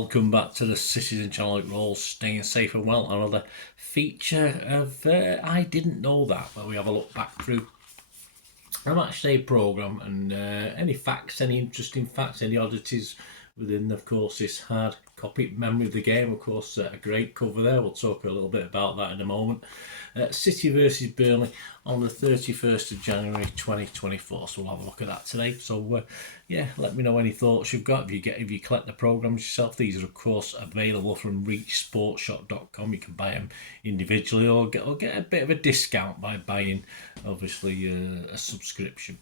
welcome back to the Citizen channel. We're all staying safe and well. Another feature of I Didn't Know That, where we have a look back through a matchday programme and any facts, any interesting facts, any oddities within, of course, this hard copy memory of the game. Of course, a great cover there. We'll talk a little bit about that in a moment. City versus Burnley on the 31st of January 2024. So we'll have a look at that today. So yeah, let me know any thoughts you've got. If you collect the programmes yourself, these are of course available from reachsportshop.com. You can buy them individually or get a bit of a discount by buying, obviously, a subscription.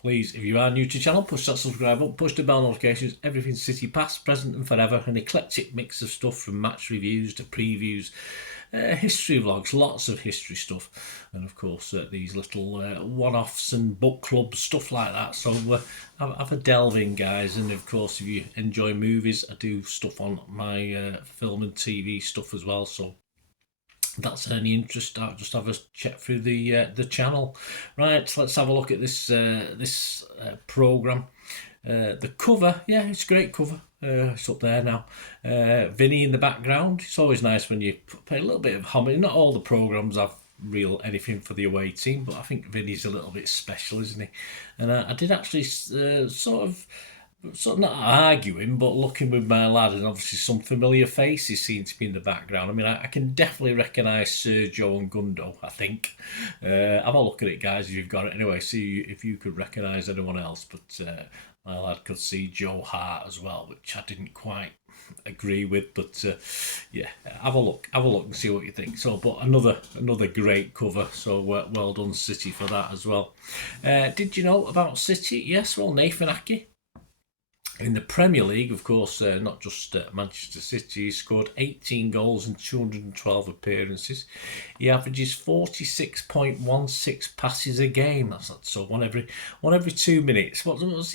Please, if you are new to the channel, push that subscribe button, push the bell notifications. Everything City past, present and forever. An eclectic mix of stuff from match reviews to previews, history vlogs, lots of history stuff. And of course, these little one-offs and book clubs, stuff like that. So have a delve in, guys. And of course, if you enjoy movies, I do stuff on my film and TV stuff as well. So that's any interest, I'll just have a check through the channel. Right, let's have a look at this programme. The cover, yeah, it's a great cover. It's up there now. Vinny in the background. It's always nice when you pay a little bit of homage. Not all the programmes have anything for the away team, but I think Vinny's a little bit special, isn't he? And I did actually sort of not arguing, but looking with my lad, and obviously some familiar faces seem to be in the background. I mean, I can definitely recognise Sergio and Gundo, I think. Have a look at it, guys, if you've got it. Anyway, see if you could recognise anyone else. But my lad could see Joe Hart as well, which I didn't quite agree with. But yeah, have a look and see what you think. So, but another great cover. So well done, City, for that as well. Did you know about City? Yes, well, Nathan Ake. In the Premier League, of course, not just Manchester City, he scored 18 goals in 212 appearances. He averages 46.16 passes a game. That's so one every 2 minutes. What's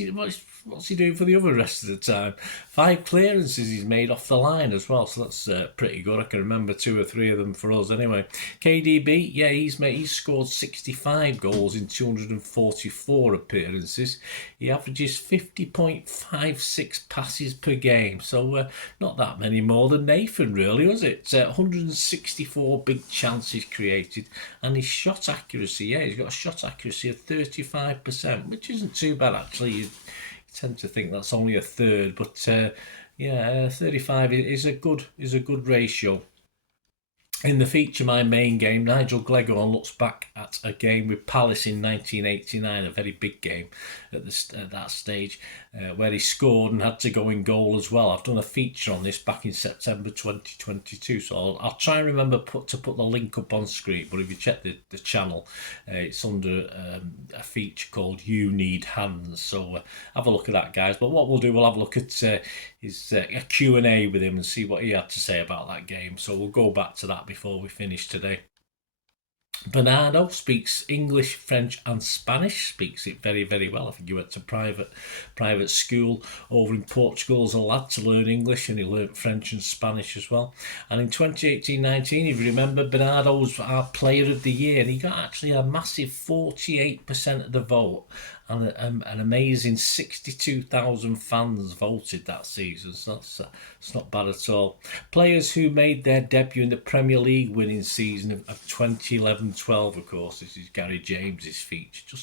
he doing for the other rest of the time? 5 clearances he's made off the line as well, so that's pretty good. I can remember 2 or 3 of them for us anyway. KDB, yeah, he's scored 65 goals in 244 appearances. He averages 50.56 passes per game, so not that many more than Nathan, really, was it? 164 big chances created, and his shot accuracy, yeah, he's got a shot accuracy of 35%, which isn't too bad actually. You tend to think that's only a third, but yeah, 35 is a good ratio. In the feature, my main game, Nigel Glegon looks back at a game with Palace in 1989, a very big game at that stage, where he scored and had to go in goal as well. I've done a feature on this back in September 2022, so I'll try and remember to put the link up on screen. But if you check the channel, it's under a feature called You Need Hands. So have a look at that, guys. But what we'll do, we'll have a look at his a Q&A with him and see what he had to say about that game. So we'll go back to that before we finish today. Bernardo speaks English, French and Spanish, speaks it very, very well. I think he went to private school over in Portugal as a lad to learn English, and he learnt French and Spanish as well. And in 2018-19, if you remember, Bernardo was our player of the year, and he got actually a massive 48% of the vote, and an amazing 62,000 fans voted that season, so it's not bad at all. Players who made their debut in the Premier League winning season of 2011-12, of course, this is Gary James's feature.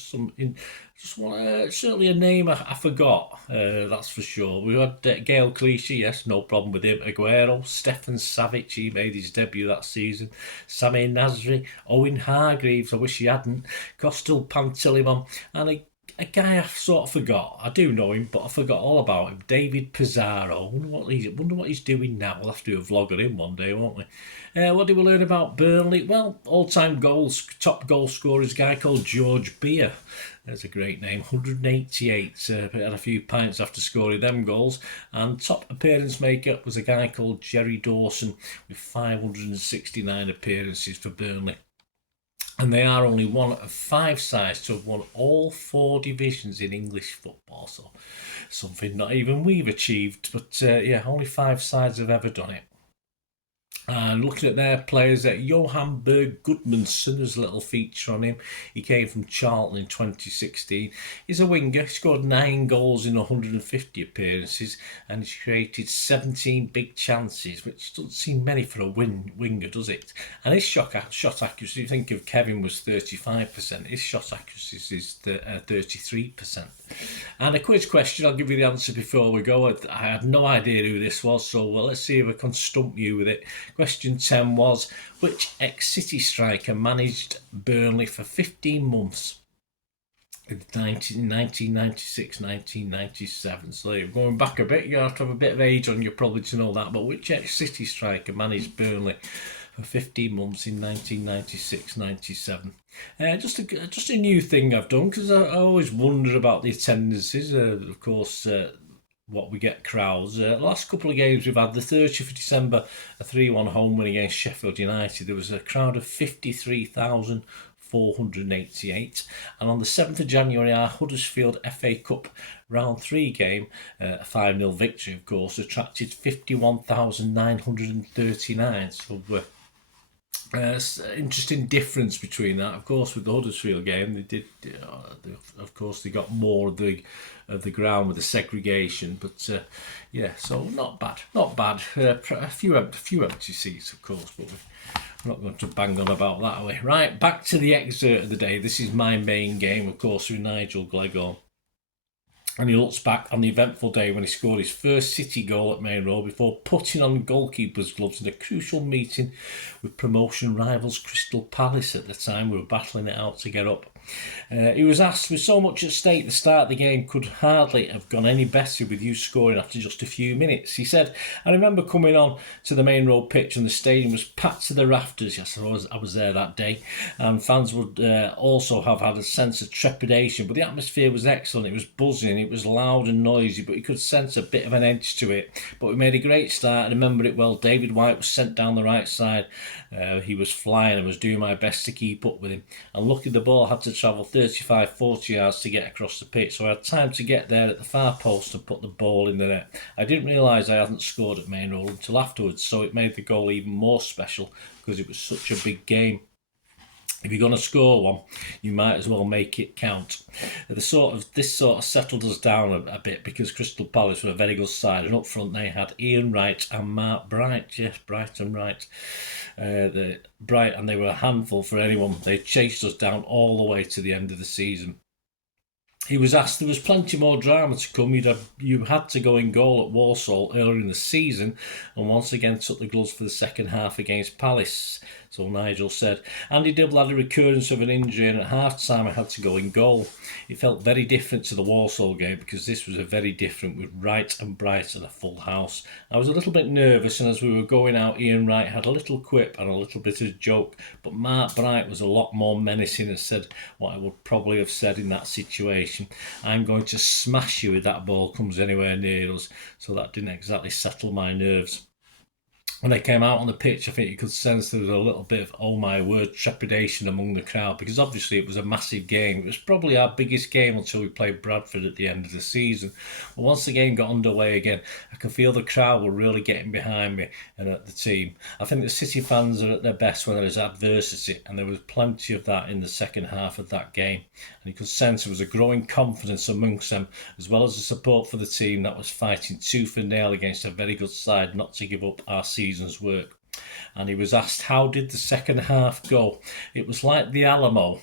Certainly a name I forgot, that's for sure. We had Gael Clichy, yes, no problem with him. Aguero, Stefan Savic, he made his debut that season. Samir Nasri, Owen Hargreaves, I wish he hadn't. Costel Pantilimon, and a guy I sort of forgot. I do know him, but I forgot all about him. David Pizarro. Wonder what he's doing now. We'll have to do a vlog on him one day, won't we? What did we learn about Burnley? Well, all-time top goal scorer is a guy called George Beer. That's a great name. 188. Had a few pints after scoring them goals. And top appearance maker was a guy called Jerry Dawson with 569 appearances for Burnley. And they are only one of 5 sides to have won all 4 divisions in English football. So something not even we've achieved. But yeah, only 5 sides have ever done it. And looking at their players, Johan Berg Gudmundsson, there's a little feature on him. He came from Charlton in 2016. He's a winger. He scored 9 goals in 150 appearances and he's created 17 big chances, which doesn't seem many for a winger, does it? And his shot accuracy, you think of Kevin was 35%. His shot accuracy is 33%. And a quiz question, I'll give you the answer before we go. I had no idea who this was, so let's see if I can stump you with it. Question 10 was, which ex-City striker managed Burnley for 15 months in 1996, 1997? So you're going back a bit, you have to have a bit of age on you probably to know that, but which ex-City striker managed Burnley for 15 months in 1996-97? Just a new thing I've done, because I always wondered about the attendances. Of course, what we get crowds. The last couple of games we've had, the 30th of December, a 3-1 home win against Sheffield United, there was a crowd of 53,488. And on the 7th of January, our Huddersfield FA Cup round 3 game, a 5-0 victory, of course, attracted 51,939. So interesting difference between that. Of course, with the Huddersfield game, they did. Of course, they got more of the ground with the segregation, but yeah, so not bad. A few empty seats, of course, but we're not going to bang on about that, are we? Right, back to the excerpt of the day. This is my main game, of course, with Nigel Glegor. And he looks back on the eventful day when he scored his first City goal at Maine Road before putting on goalkeeper's gloves in a crucial meeting with promotion rivals Crystal Palace. At the time, we were battling it out to get up. He was asked, with so much at stake, the start of the game could hardly have gone any better with you scoring after just a few minutes. He said, I remember coming on to the Main Road pitch and the stadium was packed to the rafters. Yes, I was there that day. And fans would also have had a sense of trepidation, but the atmosphere was excellent. It was buzzing, it was loud and noisy, but you could sense a bit of an edge to it. But we made a great start. I remember it well. David White was sent down the right side. He was flying and was doing my best to keep up with him. And lucky the ball had to travel 35-40 yards to get across the pitch, so I had time to get there at the far post and put the ball in the net. I didn't realise I hadn't scored at Maine Road until afterwards, so it made the goal even more special because it was such a big game. If you're going to score one, you might as well make it count. This sort of settled us down a bit because Crystal Palace were a very good side, and up front they had Ian Wright and Marc Bright. Yes, Bright and Wright. Bright, and they were a handful for anyone. They chased us down all the way to the end of the season. He was asked, there was plenty more drama to come. You had to go in goal at Walsall earlier in the season and once again took the gloves for the second half against Palace. So Nigel said, Andy Dibble had a recurrence of an injury and at half-time I had to go in goal. It felt very different to the Walsall game because this was a very different with Wright and Bright and a full house. I was a little bit nervous, and as we were going out, Ian Wright had a little quip and a little bit of joke, but Marc Bright was a lot more menacing and said what I would probably have said in that situation. I'm going to smash you if that ball comes anywhere near us. So that didn't exactly settle my nerves. When they came out on the pitch, I think you could sense there was a little bit of, oh my word, trepidation among the crowd, because obviously it was a massive game. It was probably our biggest game until we played Bradford at the end of the season. But once the game got underway again, I could feel the crowd were really getting behind me and at the team. I think the City fans are at their best when there is adversity, and there was plenty of that in the second half of that game. And you could sense there was a growing confidence amongst them, as well as the support for the team that was fighting tooth and nail against a very good side not to give up our season's work. And he was asked, how did the second half go? It was like the Alamo.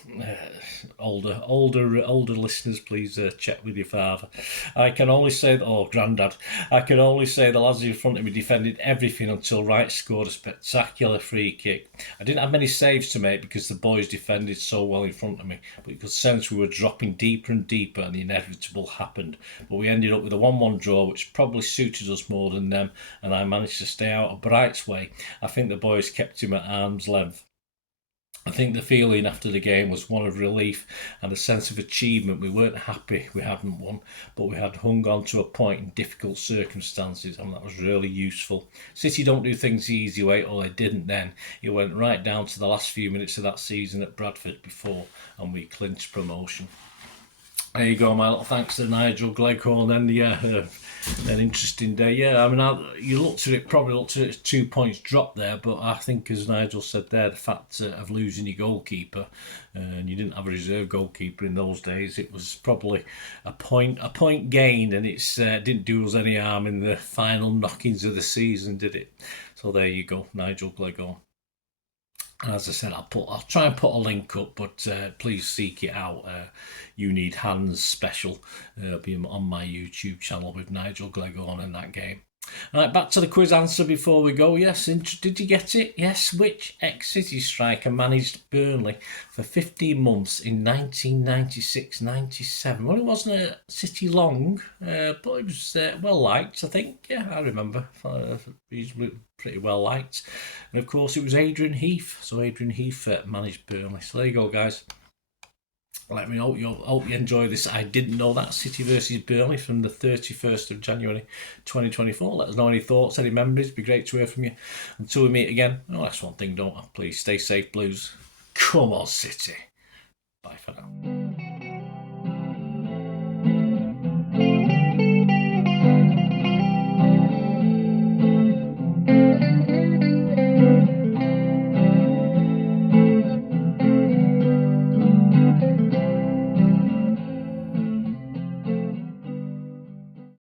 Older listeners, please check with your father. I can only say, granddad, I can only say the lads in front of me defended everything until Wright scored a spectacular free kick. I didn't have many saves to make because the boys defended so well in front of me, but you could sense we were dropping deeper and deeper and the inevitable happened. But we ended up with a 1-1 draw, which probably suited us more than them, and I managed to stay out of Bright's way. I think the boys kept him at arm's length. I think the feeling after the game was one of relief and a sense of achievement. We weren't happy we hadn't won, but we had hung on to a point in difficult circumstances, and that was really useful. City don't do things the easy way, or they didn't then. It went right down to the last few minutes of that season at Bradford before, and we clinched promotion. There you go, my little thanks to Nigel Gleghorn. Then yeah, an interesting day. Yeah, I mean, you probably looked at it, 2 points drop there, but I think as Nigel said there, the fact of losing your goalkeeper, and you didn't have a reserve goalkeeper in those days, it was probably a point gained, and it's didn't do us any harm in the final knockings of the season, did it? So there you go, Nigel Gleghorn. As I said, I'll try and put a link up, but please seek it out. You Need Hands special. It'll be on my YouTube channel with Nigel Gleghorn in that game. Right, back to the quiz answer before we go. Yes, did you get it? Yes, which ex-City striker managed Burnley for 15 months in 1996-97? Well, it wasn't a City long, but it was well liked, I think. Yeah, I remember. Reasonably pretty well liked. And of course, it was Adrian Heath. So Adrian Heath managed Burnley. So there you go, guys. Let me know. Hope you enjoy this. I didn't know that City versus Burnley from the 31st of January 2024. Let us know any thoughts, any memories. It'd be great to hear from you. Until we meet again, that's one thing, don't I? Please stay safe, Blues. Come on, City.